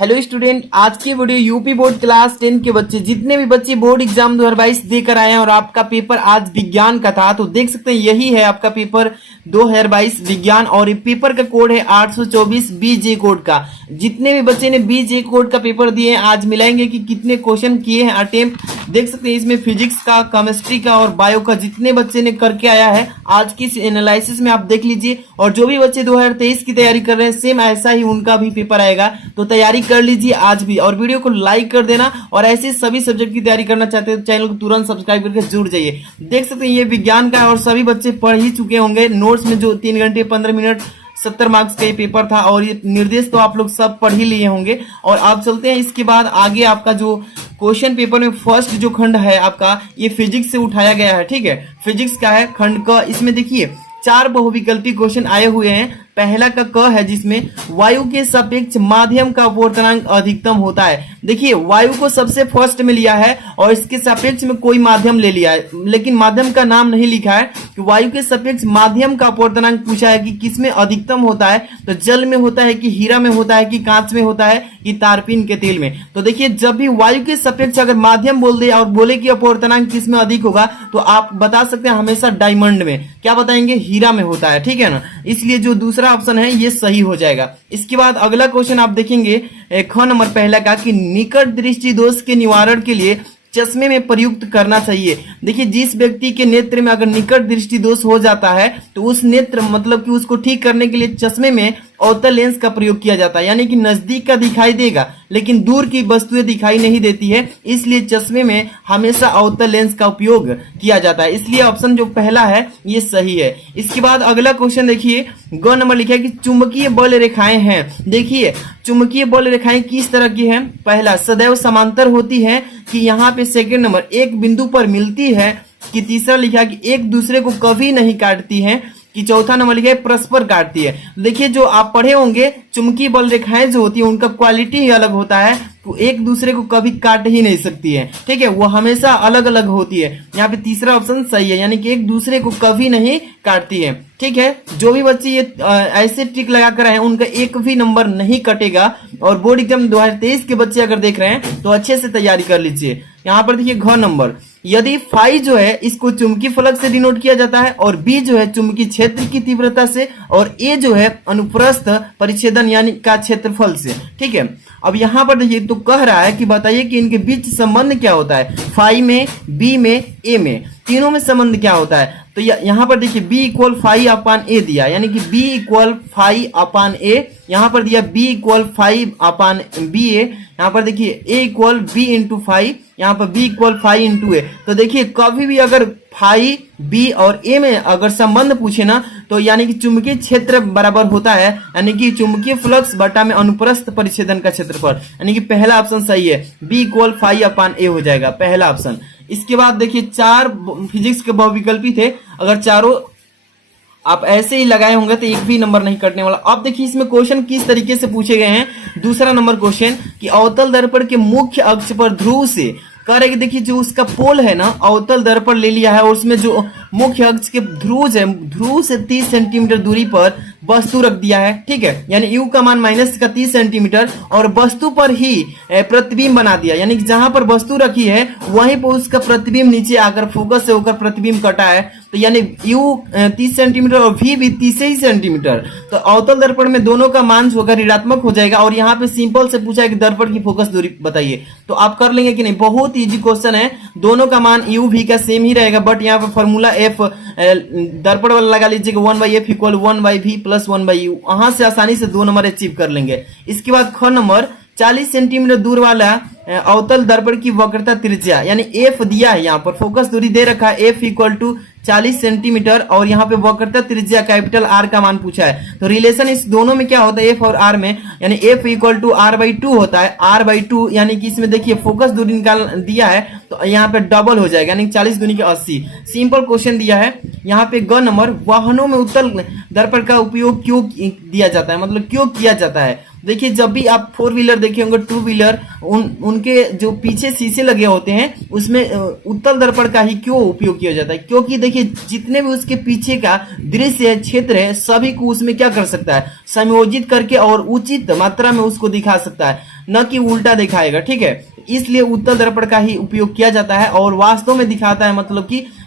Hello student, आज की video UP board class 10 के बच्चे जितने भी बच्चे बोर्ड एग्जाम 2022 देकर आए हैं और आपका पेपर आज विज्ञान का था, तो देख सकते हैं यही है आपका पेपर 2022 विज्ञान और ये पेपर का कोड है 824 बीजे कोड का। जितने भी बच्चे ने बीजे कोड का पेपर दिए हैं आज मिलाएंगे कि कितने क्वेश्चन किए हैं अटेम्प्ट। देख सकते हैं इसमें फिजिक्स का, केमिस्ट्री का और बायो का जितने बच्चे ने करके आया है आज की इस एनालिसिस में आप देख लीजिए। और जो भी बच्चे 2023 की तैयारी कर रहे हैं सेम ऐसा ही उनका भी पेपर आएगा, तो तैयारी कर लीजिए आज भी। और वीडियो को लाइक कर देना और ऐसे सभी सब्जेक्ट की तैयारी करना चाहते हैं चैनल को तुरंत सब्सक्राइब करके जुड़ जाइए। देख सकते हैं ये विज्ञान का और सभी बच्चे पढ़ ही चुके होंगे नोट्स में, जो 3 घंटे 15 मिनट 70 मार्क्स का ये पेपर था और ये निर्देश तो आप लोग सब पढ़ ही लिए होंगे। और आप चलते हैं इसके बाद आगे आपका जो क्वेश्चन पेपर में फर्स्ट जो खंड है आपका ये फिजिक्स से उठाया गया है। ठीक है, फिजिक्स का है खंड क। इसमें देखिए 4 बहुविकल्पी क्वेश्चन आए हुए हैं। पहला का क है जिसमें वायु के सापेक्ष माध्यम का अपवर्तनांक अधिकतम होता है। देखिए वायु को सबसे फर्स्ट में लिया है और इसके सापेक्ष में कोई माध्यम ले लिया है, लेकिन माध्यम का नाम नहीं लिखा है कि वायु के सापेक्ष माध्यम का अपवर्तनांक पूछा है कि किसमें अधिकतम होता है, तो जल में होता है कि हीरा में होता है कि कांच में होता है कि तारपीन के तेल में। तो देखिए जब भी वायु के सापेक्ष अगर माध्यम बोल दे और बोले कि अपवर्तनांक किसमें अधिक होगा तो आप बता सकते हैं हमेशा डायमंड में, क्या बताएंगे, हीरा में होता है। ठीक है ना, इसलिए जो दूसरा ऑप्शन है ये सही हो जाएगा। इसके बाद अगला क्वेश्चन आप देखेंगे ख नंबर पहला का कि निकट दृष्टि दोष के निवारण के लिए चश्मे में प्रयुक्त करना चाहिए। देखिए जिस व्यक्ति के नेत्र में अगर निकट दृष्टि दोष हो जाता है तो उस नेत्र मतलब कि उसको ठीक करने के लिए चश्मे में अवतल लेंस का प्रयोग किया जाता है, यानी कि नजदीक का दिखाई देगा लेकिन दूर की वस्तुएं दिखाई नहीं देती है, इसलिए चश्मे में हमेशा अवतल लेंस का उपयोग किया जाता है। इसलिए ऑप्शन जो पहला है ये सही है। इसके बाद अगला क्वेश्चन देखिए ग नंबर लिखा है कि चुंबकीय बल रेखाएं हैं। देखिए चुंबकीय बल रेखाएं किस तरह की हैं। पहला सदैव समांतर होती है कि यहाँ पे सेकंड नंबर एक बिंदु पर मिलती है कि तीसरा लिखा कि एक दूसरे को कभी नहीं काटती है कि चौथा नंबर लिखा है परस्पर काटती है। देखिए जो आप पढ़े होंगे चुंबकीय बल रेखाएं जो होती है उनका क्वालिटी ही अलग होता है, तो एक दूसरे को कभी काट ही नहीं सकती है। ठीक है, वो हमेशा अलग अलग होती है। यहाँ पे तीसरा ऑप्शन सही है, यानी कि एक दूसरे को कभी नहीं काटती है। ठीक है, जो भी बच्चे ये ऐसे ट्रिक लगा कर आए हैं उनका एक भी नंबर नहीं कटेगा। और बोर्ड एग्जाम 2023 के बच्चे अगर देख रहे हैं तो अच्छे से तैयारी कर लीजिए। यहाँ पर देखिए घ नंबर, यदि फाई जो है इसको चुंबकीय फलक से डिनोट किया जाता है और बी जो है चुंबकीय क्षेत्र की तीव्रता से और ए जो है अनुप्रस्थ परिच्छेदन यानी का क्षेत्रफल से। ठीक है, अब यहाँ पर देखिए तो कह रहा है कि बताइए कि इनके बीच संबंध क्या होता है। फाई में, बी में, ए में, तीनों में संबंध क्या होता है। तो यहाँ पर देखिए b equal phi upon a दिया, यानी कि b equal phi upon a. यहाँ पर दिया b equal phi upon b a. यहाँ पर देखिए a equal b into phi, यहाँ पर b equal phi into a. तो देखिए कभी भी अगर फाई बी और ए में अगर संबंध पूछे ना तो यानी कि चुंबकीय क्षेत्र बराबर होता है, यानी कि चुंबकीय फ्लक्स बटा में अनुप्रस्थ परिच्छेदन का क्षेत्रफल, यानी कि पहला ऑप्शन सही है, b इक्वल फाई अपान ए हो जाएगा पहला ऑप्शन। इसके बाद देखिए 4 फिजिक्स के बहुविकल्पी थे, अगर चारों आप ऐसे ही लगाए होंगे तो एक भी नंबर नहीं कटने वाला। अब देखिए इसमें क्वेश्चन किस तरीके से पूछे गए हैं। दूसरा नंबर क्वेश्चन कि अवतल दर्पण के मुख्य अक्ष पर ध्रुव से कह रहे कि देखिए जो उसका पोल है ना अवतल दर्पण ले लिया है और उसमें जो मुख्य अक्ष के ध्रुव है, ध्रुव से 30 सेंटीमीटर दूरी पर वस्तु रख दिया है। ठीक है, यानी यू का मान माइनस का 30 सेंटीमीटर और वस्तु पर ही प्रतिबिंब बना दिया, यानी कि जहां पर वस्तु रखी है वहीं पर उसका प्रतिबिंब नीचे आकर फोकस से होकर प्रतिबिंब कटा है। तो यानी यू 30 सेंटीमीटर और वी भी 30 ही सेंटीमीटर। तो अवतल दर्पण में दोनों का मान होकर ऋणात्मक हो जाएगा। और यहाँ पे सिंपल से पूछा है कि दर्पण की फोकस दूरी बताइए, तो आप कर लेंगे कि नहीं। बहुत इजी क्वेश्चन है, दोनों का मान यू वी का सेम ही रहेगा, बट यहाँ पे फॉर्मूला एफ दर्पण वाला लगा लीजिएगा 1/f equal 1/v plus 1/u, वहां से आसानी से 2 नंबर अचीव कर लेंगे। इसके बाद ख नंबर 40 सेंटीमीटर दूर वाला अवतल दर्पण की वक्रता त्रिज्या यानी f दिया है, यहाँ पर फोकस दूरी दे रखा है f इक्वल टू 40 सेंटीमीटर और यहाँ पे वक्रता त्रिज्या कैपिटल R का मान पूछा है। तो रिलेशन इस दोनों में क्या होता है f और R में, यानी f इक्वल टू R/2 होता है। R/2 यानी कि इसमें देखिए फोकस दूरी निकाल दिया है तो यहाँ पे डबल हो जाएगा, यानी 40 दूनी के 80। सिंपल क्वेश्चन दिया है। यहाँ पे ग नंबर, वाहनों में उत्तल दर्पण का उपयोग क्यों दिया जाता है, मतलब क्यों किया जाता है। देखिए जब भी आप फोर व्हीलर देखे होंगे, टू व्हीलर, उनके जो पीछे शीशे लगे होते हैं उसमें उत्तल दर्पण का ही क्यों उपयोग किया जाता है? क्योंकि देखिए जितने भी उसके पीछे का दृश्य क्षेत्र है सभी को उसमें क्या कर सकता है, समायोजित करके और उचित मात्रा में उसको दिखा सकता है, न कि उल्टा दिखाएगा। ठीक है, इसलिए उत्तल दर्पण का ही उपयोग किया जाता है और वास्तव में दिखाता है,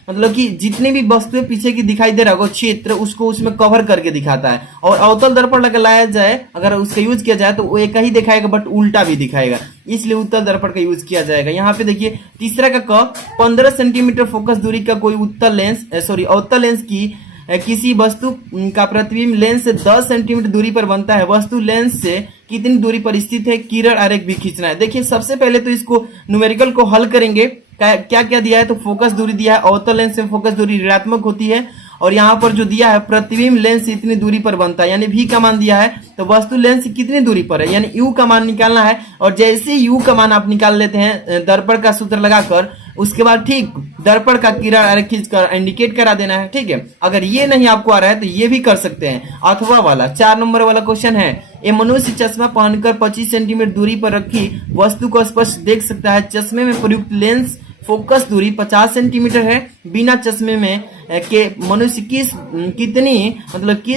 मतलब कि जितने भी वस्तुएं पीछे की दिखाई दे रहा होगा क्षेत्र, उसको उसमें कवर करके दिखाता है। और अवतल दर्पण लगाया जाए, अगर उसका यूज किया जाए तो वो एक ही दिखाएगा बट उल्टा भी दिखाएगा, इसलिए उत्तल दर्पण का यूज किया जाएगा। यहाँ पे देखिए तीसरा का क, 15 सेंटीमीटर फोकस दूरी का कोई अवतल लेंस की किसी वस्तु का प्रतिबिंब लेंस से 10 सेंटीमीटर दूरी पर बनता है। वस्तु लेंस से कितनी दूरी पर स्थित है, किरण आरेख भी खींचना है। देखिए सबसे पहले तो इसको न्यूमेरिकल को हल करेंगे। क्या क्या दिया है, तो फोकस दूरी दिया है, अवतल लेंस से फोकस दूरी ऋणात्मक होती है, और यहाँ पर जो दिया है प्रतिबिंब लेंस से इतनी दूरी पर बनता है, यानी v का मान दिया है, तो वस्तु लेंस से कितनी दूरी पर है, यानी u का मान निकालना है। और जैसे u का मान आप निकाल लेते हैं दर्पण का सूत्र लगाकर, उसके बाद ठीक दर्पण का किरण आरेख खींचकर इंडिकेट करा देना है। ठीक है, अगर ये नहीं आपको आ रहा है तो ये भी कर सकते हैं। अथवा वाला 4 नंबर वाला क्वेश्चन है, ये मनुष्य चश्मा पहनकर 25 सेंटीमीटर दूरी पर रखी वस्तु को स्पष्ट देख सकता है। चश्मे में प्रयुक्त लेंस फोकस दूरी 50 सेंटीमीटर है। बिना चश्मे में के मनुष्य किस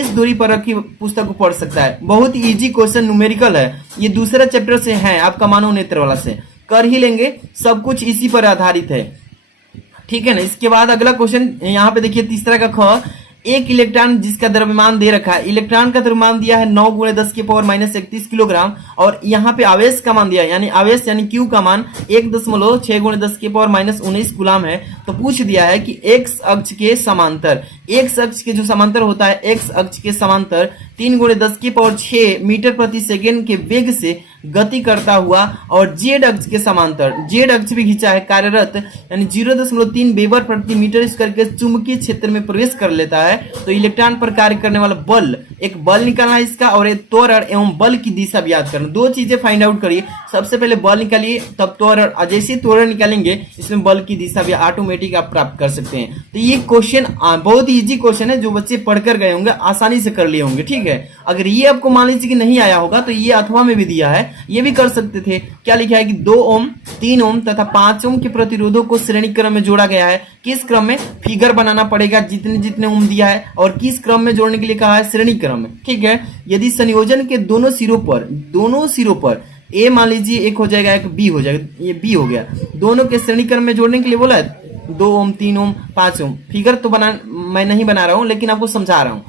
दूरी पर रखी पुस्तक को पढ़ सकता है। बहुत ही इजी क्वेश्चन न्यूमेरिकल है, ये दूसरा चैप्टर से है, आपका मानव नेत्र वाला से कर ही लेंगे, सब कुछ इसी पर आधारित है। ठीक है ना। इसके बाद अगला क्वेश्चन यहाँ पे देखिए तीसरा का ख, एक इलेक्ट्रॉन जिसका द्रव्यमान दे रखा है, इलेक्ट्रॉन का द्रव्यमान दिया है 9 × 10⁻³ किलोग्राम, और यहाँ पे आवेश का मान दिया है, यानी आवेश यानी Q का मान 1.6 × 10⁻19 गुलाम है। तो पूछ दिया है कि x अक्ष के समांतर, x अक्ष के जो समांतर होता है, x अक्ष के समांतर 3 × 10⁻6 मीटर प्रति सेकेंड के वेग से गति करता हुआ, और जेड अक्ष के समांतर, जेड अक्ष भी खींचा है, कार्यरत यानी 0.3 वेबर प्रति मीटर स्क्वायर के चुंबकीय क्षेत्र में प्रवेश कर लेता है। तो इलेक्ट्रॉन पर कार्य करने वाला बल, एक बल निकालना है इसका, और एक त्वरण एवं बल की दिशा भी याद करना। दो चीजें फाइंड आउट करिए, सबसे पहले बल निकालिए तब त्वरण, जैसे त्वरण निकालेंगे इसमें बल की दिशा भी ऑटोमेटिक आप प्राप्त कर सकते हैं। तो ये क्वेश्चन बहुत ही इजी क्वेश्चन है, जो बच्चे पढ़कर गए होंगे आसानी से कर लिए होंगे। ठीक है, अगर ये आपको मान लीजिए कि नहीं आया होगा तो ये अथवा में भी दिया है, ये भी कर सकते थे। क्या लिखा है कि 2 ओम, 3 ओम तथा 5 ओम के प्रतिरोधों को श्रेणी क्रम में जोड़ा गया है। किस क्रम में, फिगर बनाना पड़ेगा जितने जितने ओम दिया है, और किस क्रम में जोड़ने के लिए कहा है, श्रेणी क्रम में। ठीक है, यदि संयोजन के दोनों सिरों पर ए मान लीजिए एक हो जाएगा, एक बी हो जाएगा, ये बी हो गया, दोनों के श्रेणी क्रम में जोड़ने के लिए बोला है 2 ओम, 3 ओम, 5 ओम। फिगर तो मैं नहीं बना रहा हूं, लेकिन आपको समझा रहा हूं।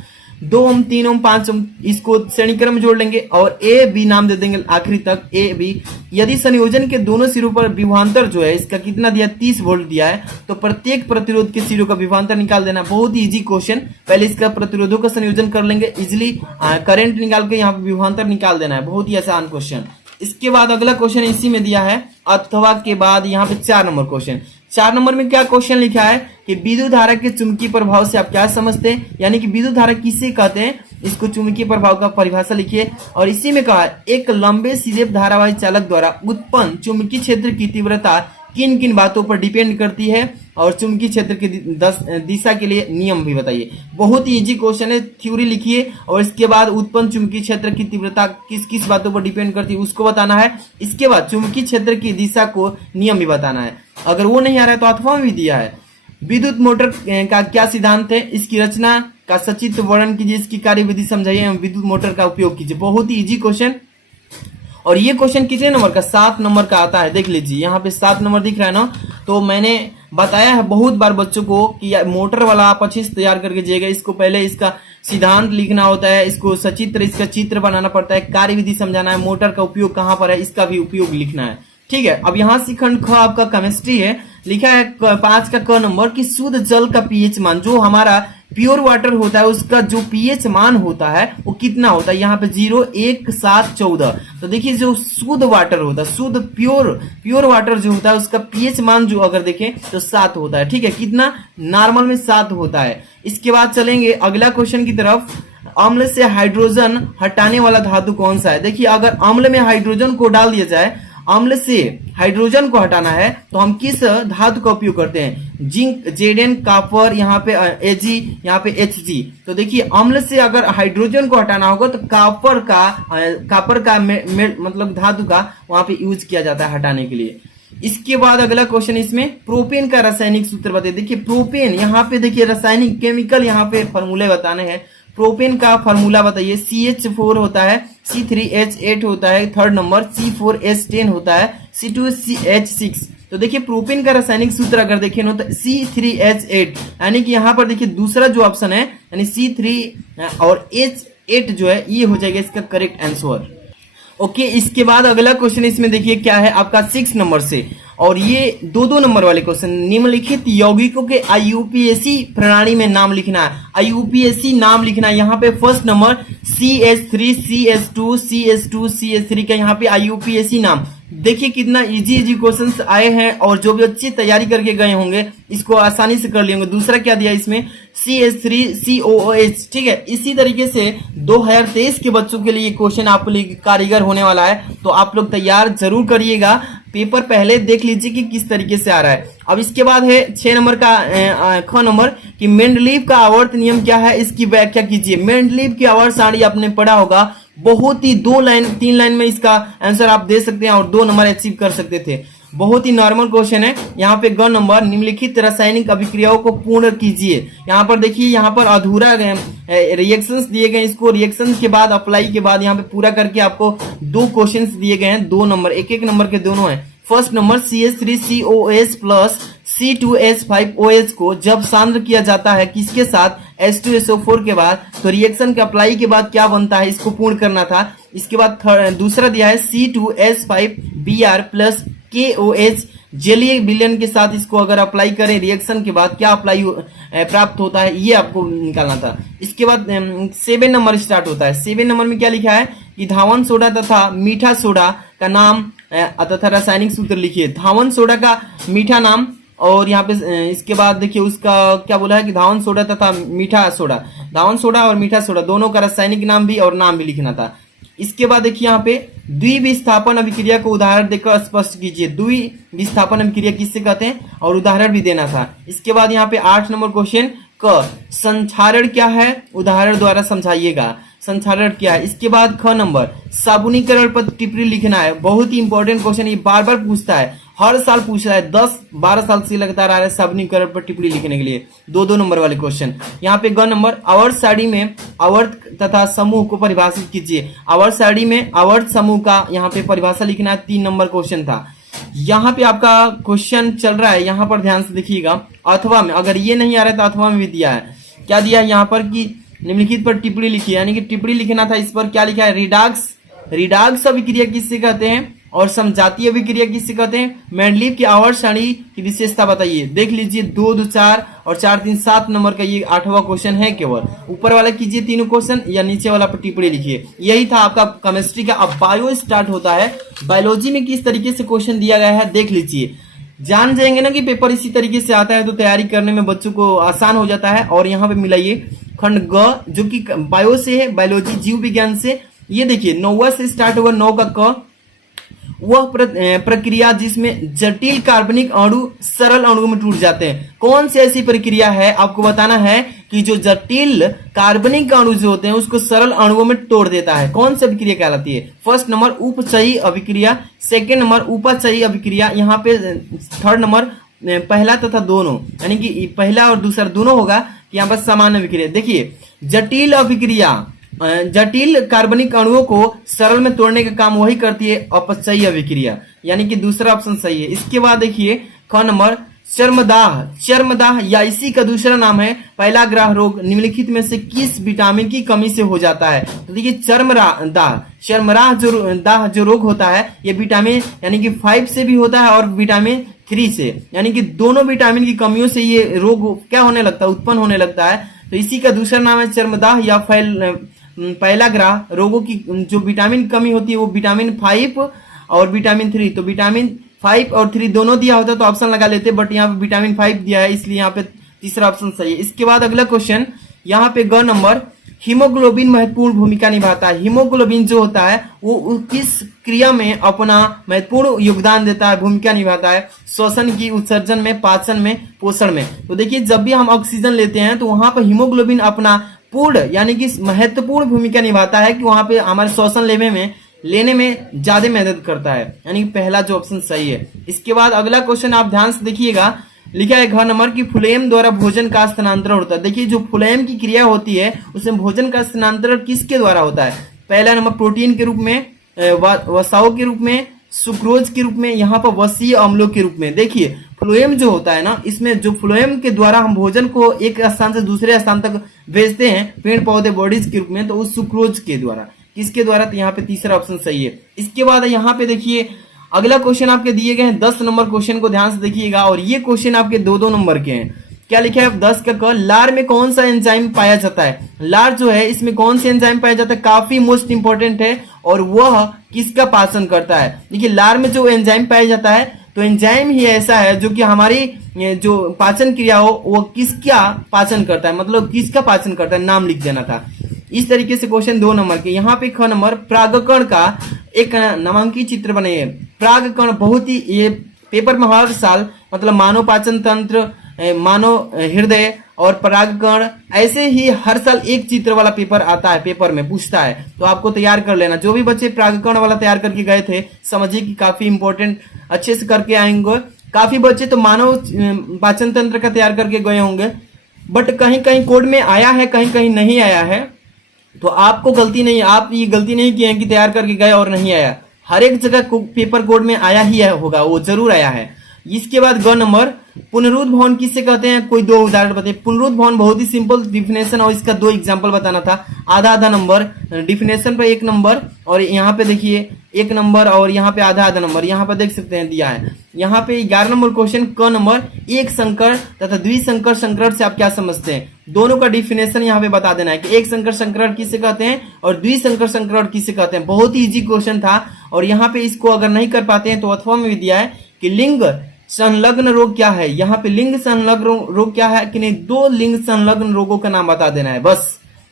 2 ओम, 3 ओम, 5 ओम, इसको श्रेणी क्रम में जोड़ लेंगे और ए बी नाम दे देंगे आखिरी तक, ए बी। यदि संयोजन के दोनों सिरों पर विभवांतर जो है इसका कितना दिया, 30 वोल्ट दिया है, तो प्रत्येक प्रतिरोध के सिरों का विभवांतर निकाल देना। बहुत ही इजी क्वेश्चन, पहले इसका प्रतिरोधों का संयोजन कर लेंगे, इजिली करंट निकाल के यहाँ पे विभवांतर निकाल देना है। बहुत ही आसान क्वेश्चन। इसके बाद अगला क्वेश्चन इसी में दिया है, अथवा के बाद यहाँ पे 4 नंबर क्वेश्चन। 4 नंबर में क्या क्वेश्चन लिखा है कि विद्युत धारा के चुंबकीय प्रभाव से आप क्या समझते हैं, यानी कि विद्युत धारा किसे कहते हैं, इसको चुंबकीय प्रभाव का परिभाषा लिखिए। और इसी में कहा है, एक लंबे सीधे धारावाही चालक द्वारा उत्पन्न चुंबकीय क्षेत्र की तीव्रता किन किन बातों पर डिपेंड करती है, और चुंबकीय क्षेत्र की दिशा के लिए नियम भी बताइए। बहुत ही इजी क्वेश्चन है, थ्योरी लिखिए और इसके बाद उत्पन्न चुंबकीय क्षेत्र की तीव्रता किस किस बातों पर डिपेंड करती है उसको बताना है। इसके बाद चुंबकीय क्षेत्र की दिशा को नियम भी बताना है। अगर वो नहीं आ रहा है तो अथवा में भी दिया है, विद्युत मोटर का क्या सिद्धांत है, इसकी रचना का सचित्र वर्णन कीजिए, इसकी कार्यविधि समझाइए एवं विद्युत मोटर का उपयोग कीजिए। बहुत ही इजी क्वेश्चन। और ये क्वेश्चन कितने नंबर का, 7 नंबर का आता है। देख लीजिए यहाँ पे 7 नंबर दिख रहा है ना, तो मैंने बताया है बहुत बार बच्चों को कि मोटर वाला आप अच्छे से तैयार करके जाइएगा। इसको पहले इसका सिद्धांत लिखना होता है, इसको सचित्र, इसका चित्र बनाना पड़ता है, कार्यविधि समझाना है, मोटर का उपयोग कहाँ पर है इसका भी उपयोग लिखना है। ठीक है, अब यहाँ से खंड ख आपका केमिस्ट्री है, लिखा है 5 का क नंबर कि शुद्ध जल का पीएच मान, जो हमारा प्योर वाटर होता है उसका जो पीएच मान होता है वो कितना होता है। यहाँ पे 0, 1, 7, 14। तो देखिए जो शुद्ध वाटर होता है, शुद्ध प्योर वाटर जो होता है उसका पीएच मान जो अगर देखें तो 7 होता है। ठीक है, कितना, नॉर्मल में 7 होता है। इसके बाद चलेंगे अगला क्वेश्चन की तरफ। अम्ल से हाइड्रोजन हटाने वाला धातु कौन सा है। देखिए अगर अम्ल में हाइड्रोजन को डाल दिया जाए अम्ल से हाइड्रोजन को हटाना है तो हम किस धातु का उपयोग करते हैं? जिंक, Zn, कॉपर, यहाँ पे Ag, यहाँ पे Hg। तो देखिए अम्ल से अगर हाइड्रोजन को हटाना होगा तो कॉपर का मतलब धातु का वहां पे यूज किया जाता है हटाने के लिए। इसके बाद अगला क्वेश्चन इसमें प्रोपेन का रासायनिक सूत्र बताइए। देखिए प्रोपेन, यहाँ पे देखिए रासायनिक केमिकल यहाँ पे फॉर्मूले बताने हैं। प्रोपेन का फॉर्मूला बताइए। CH4 होता है, C3H8 होता है थर्ड नंबर, C4H10 होता है, C2H6। तो देखिए प्रोपेन का रासायनिक सूत्र अगर देखें ना तो C3H8, यानी कि यहाँ पर देखिए दूसरा जो ऑप्शन है यानी C3 और H8 जो है ये हो जाएगा इसका करेक्ट आंसर। ओके, इसके बाद अगला क्वेश्चन इसमें देखिए क्या है आपका 6 नंबर से, और ये दो नंबर वाले क्वेश्चन। निम्नलिखित यौगिकों के IUPAC प्रणाली में नाम लिखना है। IUPAC नाम लिखना है। यहाँ पे first number CH3, CH2, CH2, CH3 का यहाँ पे IUPAC नाम। देखिए कितना इजी क्वेश्चंस आए हैं और जो भी अच्छी तैयारी करके गए होंगे इसको आसानी से कर लिए होंगे। दूसरा क्या दिया इसमें CH3COOH, ठीक है। इसी तरीके से 2023 के बच्चों के लिए क्वेश्चन आपके लिए कारीगर होने वाला है, तो आप लोग तैयार जरूर करिएगा। पेपर पहले देख लीजिए कि किस तरीके से आ रहा है। अब इसके बाद है 6 नंबर का ख नंबर कि मेंडलीव का आवर्त नियम क्या है, इसकी व्याख्या कीजिए। मेंडलीव की आवर्त सारणी आपने पढ़ा होगा, बहुत ही 3 लाइन में इसका आंसर आप दे सकते हैं और 2 नंबर अचीव कर सकते थे। बहुत ही नॉर्मल क्वेश्चन है। यहाँ पे ग नंबर निम्नलिखित रासायनिक अभिक्रियाओं को पूर्ण कीजिए। यहाँ पर देखिए यहाँ पर अधूरा रिएक्शंस दिए गए, इसको रिएक्शन के बाद अप्लाई के बाद यहाँ पे पूरा करके आपको 2 क्वेश्चंस दिए गए हैं, 2 नंबर, एक नंबर के दोनों हैं। First number CH3COH plus C2H5OH को जब सांद्र किया जाता है किसके साथ, H2SO4 के बाद, तो रिएक्शन के अप्लाई के बाद क्या बनता है इसको पूर्ण करना था। इसके बाद दूसरा दिया है C2H5Br प्लस KOH जलीय विलयन के साथ, इसको अगर अप्लाई करें रिएक्शन के बाद क्या अप्लाई प्राप्त होता है ये आपको निकालना था। इसके बाद 7 नंबर स्टार्ट होता है। 7 नंबर में क्या लिखा है कि धावन सोडा तथा मीठा सोडा का नाम तथा रासायनिक सूत्र लिखिए। धावन सोडा का मीठा नाम, और यहाँ पे इसके बाद देखिए उसका क्या बोला है कि धावन सोडा तथा मीठा सोडा, धावन सोडा और मीठा सोडा दोनों का रासायनिक नाम भी और नाम भी लिखना था। इसके बाद देखिए यहाँ पे द्विविस्थापन अभिक्रिया को उदाहरण देकर स्पष्ट कीजिए। द्विविस्थापन अभिक्रिया किससे कहते हैं और उदाहरण भी देना था। इसके बाद यहाँ पे 8 नंबर क्वेश्चन क संक्षारण क्या है, उदाहरण द्वारा समझाइएगा संक्षारण क्या है। इसके बाद ख नंबर साबुनीकरण पर टिप्पणी लिखना है। बहुत ही इंपॉर्टेंट क्वेश्चन, ये बार बार पूछता है, हर साल पूछ रहा है, 10-12 साल से लगातार आ रहा है साबुनीकरण पर टिप्पणी लिखने के लिए 2 नंबर वाले क्वेश्चन। यहाँ पे ग नंबर आवर्त सारणी में आवर्त तथा समूह को परिभाषित कीजिए। आवर्त सारणी में आवर्त समूह का यहाँ पे परिभाषा लिखना है, 3 नंबर क्वेश्चन था। यहाँ पे आपका क्वेश्चन चल रहा है, यहाँ पर ध्यान से देखिएगा। अथवा में अगर ये नहीं आ रहा है तो अथवा में भी दिया है। क्या दिया है यहाँ पर कि निम्नलिखित पर टिप्पणी लिखिए, यानी कि टिप्पणी लिखना था। इस पर क्या लिखा है, रिडाक्स अभिक्रिया किससे कहते हैं और समजातीय अभिक्रिया किससे कहते हैं। मेंडलीव की आवर्त सारणी की विशेषता बताइए। देख लीजिए 2, 2, 4 और 4, 3, 7 नंबर का ये 8वां क्वेश्चन है। केवल ऊपर वाला कीजिए तीनों क्वेश्चन या नीचे वाला पर टिप्पणी लिखिए। यही था आपका केमिस्ट्री का। अब बायो स्टार्ट होता है। बायोलॉजी में किस तरीके से क्वेश्चन दिया गया है देख लीजिए। जान जाएंगे ना कि पेपर इसी तरीके से आता है तो तैयारी करने में बच्चों को आसान हो जाता है। और यहाँ पे मिलाइए खंड ग जो कि बायो से है, बायोलॉजी जीव विज्ञान से। ये देखिए 9वां से स्टार्ट होगा, 9 का क, वह प्रक्रिया जिसमें जटिल कार्बनिक अणु सरल अणुओं में टूट जाते हैं। कौन सी ऐसी प्रक्रिया है आपको बताना है कि जो जटिल कार्बनिक अणु जो होते हैं उसको सरल अणुओं में तोड़ देता है। कौन सी अभिक्रिया कहलाती है। फर्स्ट नंबर उपचयी अभिक्रिया, सेकेंड नंबर उपचयी अभिक्रिया, यहाँ पे थर्ड नंबर पहला तथा दोनों, यानी कि पहला और दूसरा दोनों होगा कि यहाँ पर सामान्य अभिक्रिया। देखिए जटिल अभिक्रिया, जटिल कार्बनिक अणुओं को सरल में तोड़ने का काम वही करती है अपचयी अभिक्रिया, यानी कि दूसरा ऑप्शन सही है। इसके बाद देखिए ख नंबर चर्मदाह या इसी का दूसरा नाम है पहलाग्रह रोग। निम्नलिखित में से किस विटामिन की कमी से हो जाता है। तो देखिए चर्मराह जो रोग होता है ये विटामिन यानी कि 5 से भी होता है और विटामिन 3 से, यानी कि दोनों विटामिन की कमियों से ये रोग क्या होने लगता है, उत्पन्न होने लगता है। तो इसी का दूसरा नाम है चर्मदाह या पहलाग्रह रोगों की जो विटामिन की कमी होती है वो विटामिन 5 और विटामिन 3। तो विटामिन 5 और 3 दोनों दिया होता तो ऑप्शन लगा लेते, बट यहाँ पे विटामिन 5 दिया है इसलिए यहाँ पे तीसरा ऑप्शन सही है। इसके बाद अगला क्वेश्चन यहाँ पे ग नंबर हीमोग्लोबिन महत्वपूर्ण भूमिका निभाता है। हीमोग्लोबिन जो होता है वो किस क्रिया में अपना महत्वपूर्ण योगदान देता है, भूमिका निभाता है? श्वसन की, उत्सर्जन में, पाचन में, पोषण में। तो देखिए जब भी हम ऑक्सीजन लेते हैं तो वहां पर हीमोग्लोबिन अपना पूर्ण यानी कि महत्वपूर्ण भूमिका निभाता है कि वहां पे हमारे श्वसन लेने में ज्यादा मदद करता है, यानी पहला जो ऑप्शन सही है। इसके बाद अगला क्वेश्चन आप ध्यान से देखिएगा, लिखा है घ नंबर की फ्लोएम द्वारा भोजन का स्थानांतरण होता है। देखिए जो फ्लोएम की क्रिया होती है उसमें भोजन का स्थानांतरण किसके द्वारा होता है? पहला नंबर प्रोटीन के रूप में, वसाओं के रूप में, सुक्रोज के रूप में, यहाँ पर वसीय अम्लों के रूप में। देखिए फ्लोएम जो होता है ना, इसमें जो फ्लोएम के द्वारा हम भोजन को एक स्थान से दूसरे स्थान तक भेजते हैं पेड़ पौधे बॉडीज के रूप में, तो उस सुक्रोज के द्वारा। किसके द्वारा? तो यहाँ पे तीसरा ऑप्शन सही है। इसके बाद यहाँ पे देखिए अगला क्वेश्चन आपके दिए गए हैं 10 नंबर क्वेश्चन को ध्यान से देखिएगा, और ये क्वेश्चन आपके 2-2 नंबर के हैं। क्या लिखा है 10 का क, लार में कौन सा एंजाइम पाया जाता है? लार जो है इसमें कौन सा एंजाइम पाया जाता है? काफी मोस्ट इंपॉर्टेंट है, और वह किसका पाचन करता है? देखिए लार में जो एंजाइम पाया जाता है, तो एंजाइम ही ऐसा है जो कि हमारी जो पाचन क्रिया हो वो किसका पाचन करता है, मतलब किसका पाचन करता है, नाम लिख देना था। इस तरीके से क्वेश्चन 2 नंबर के। यहाँ पे ख नंबर परागकण का एक नामांकित चित्र बनाइए। परागकण बहुत ही, ये पेपर में हर साल मतलब मानव पाचन तंत्र, मानव हृदय और परागकण, ऐसे ही हर साल एक चित्र वाला पेपर आता है, पेपर में पूछता है, तो आपको तैयार कर लेना। जो भी बच्चे परागकण वाला तैयार करके गए थे समझिए कि काफी इंपॉर्टेंट अच्छे से करके आएंगे। काफी बच्चे तो मानव पाचन तंत्र का तैयार करके गए होंगे, बट कहीं कहीं कोड में आया है, कहीं कहीं नहीं आया है, तो आपको गलती नहीं, आप ये गलती नहीं किए हैं कि तैयार करके गए और नहीं आया। हर एक जगह पेपर कोड में आया ही होगा, वो जरूर आया है। इसके बाद ग नंबर पुनरुद्भवन किससे कहते हैं? कोई 2 उदाहरण बताइए। पुनरुद्भवन बहुत ही सिंपल डिफिनेशन, और इसका 2 एग्जांपल बताना था। आधा आधा नंबर, डिफिनेशन पे 1 नंबर, और यहाँ पे देखिए 1 नंबर, और यहाँ पे आधा आधा नंबर, यहाँ पे देख सकते हैं दिया है। यहाँ पे 11 नंबर क्वेश्चन क नंबर, एक संकर तथा द्विसंकर संकरण से आप क्या समझते हैं? दोनों का डिफिनेशन यहाँ पे बता देना है कि एक संकर संकरण किसे कहते हैं और द्विसंकर संकरण किसे कहते हैं। बहुत ही इजी क्वेश्चन था, और यहाँ पे इसको अगर नहीं कर पाते हैं तो अथवा में भी दिया है कि लिंग संलग्न रोग क्या है। यहाँ पे लिंग संलग्न रोग क्या है कि नहीं, 2 लिंग संलग्न रोगों का नाम बता देना है बस।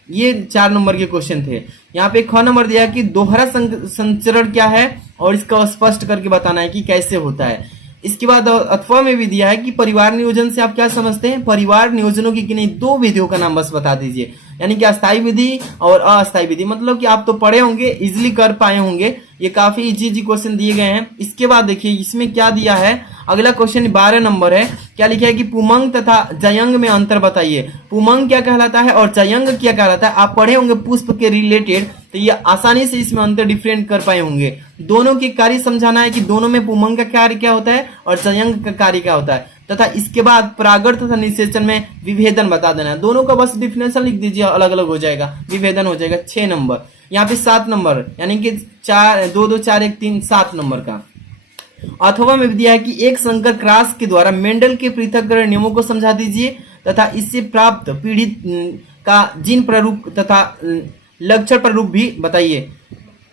ये 4 नंबर के क्वेश्चन थे। यहाँ पे ख नंबर दिया कि दोहरा संचरण क्या है, और इसका स्पष्ट करके बताना है कि कैसे होता है। इसके बाद अथवा में भी दिया है कि परिवार नियोजन से आप क्या समझते हैं? परिवार नियोजनों की किन्हीं 2 विधियों का नाम बस बता दीजिए, यानी कि अस्थायी विधि और अस्थायी विधि। मतलब कि आप तो पढ़े होंगे, इजिली कर पाए होंगे, ये काफी इजी क्वेश्चन दिए गए हैं। इसके बाद देखिए इसमें क्या दिया है, अगला क्वेश्चन 12 नंबर है। क्या लिखा है कि पुमंग तथा जयंग में अंतर बताइए। पुमंग क्या कहलाता है और जयंग क्या कहलाता है? आप पढ़े होंगे पुष्प के रिलेटेड, तो ये आसानी से इसमें अंतर डिफरेंट कर पाए होंगे। दोनों के कार्य समझाना है कि दोनों में पुमंग का कार्य क्या होता है और जयंग का कार्य क्या होता है, तथा इसके बाद परागण तथा निषेचन में विभेदन बता देना है। दोनों का बस डिफिनेशन लिख दीजिए, अलग अलग हो जाएगा, विभेदन हो जाएगा। 6 नंबर। यहाँ पे 7 नंबर, यानी कि 4 2 2 4 1 3 7 नंबर का। अथवा में दिया है कि एक संकर क्रॉस के द्वारा मेंडल के पृथक्करण नियमों को समझा दीजिए, तथा इससे प्राप्त पीढ़ी का जीन प्रारूप तथा लक्षण प्रारूप भी बताइए।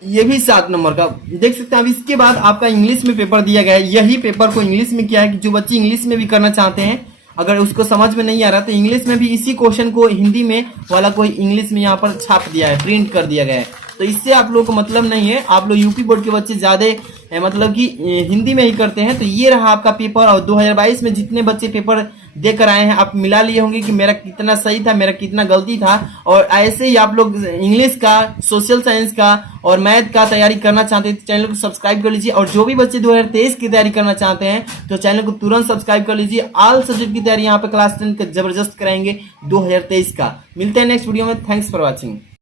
ये भी 7 नंबर का देख सकते हैं। अब इसके बाद आपका इंग्लिश में पेपर दिया गया है। यही पेपर को इंग्लिश में किया है कि जो बच्चे इंग्लिश में भी करना चाहते हैं, अगर उसको समझ में नहीं आ रहा तो इंग्लिश में भी इसी क्वेश्चन को हिंदी में वाला कोई इंग्लिश में यहाँ पर छाप दिया है, प्रिंट कर दिया गया है। तो इससे आप लोग को मतलब नहीं है, आप लोग यूपी बोर्ड के बच्चे ज्यादा मतलब कि हिंदी में ही करते हैं। तो ये रहा आपका पेपर, और 2022 में जितने बच्चे पेपर देकर आए हैं आप मिला लिए होंगे कि मेरा कितना सही था, मेरा कितना गलती था। और ऐसे ही आप लोग इंग्लिश का, सोशल साइंस का और मैथ का तैयारी करना चाहते हैं तो चैनल को सब्सक्राइब कर लीजिए। और जो भी बच्चे 2023 की तैयारी करना चाहते हैं तो चैनल को तुरंत सब्सक्राइब कर लीजिए। ऑल सब्जेक्ट की तैयारी यहाँ पे क्लास 10 का जबरदस्त कराएंगे 2023 का। मिलते हैं नेक्स्ट वीडियो में। Thanks for watching.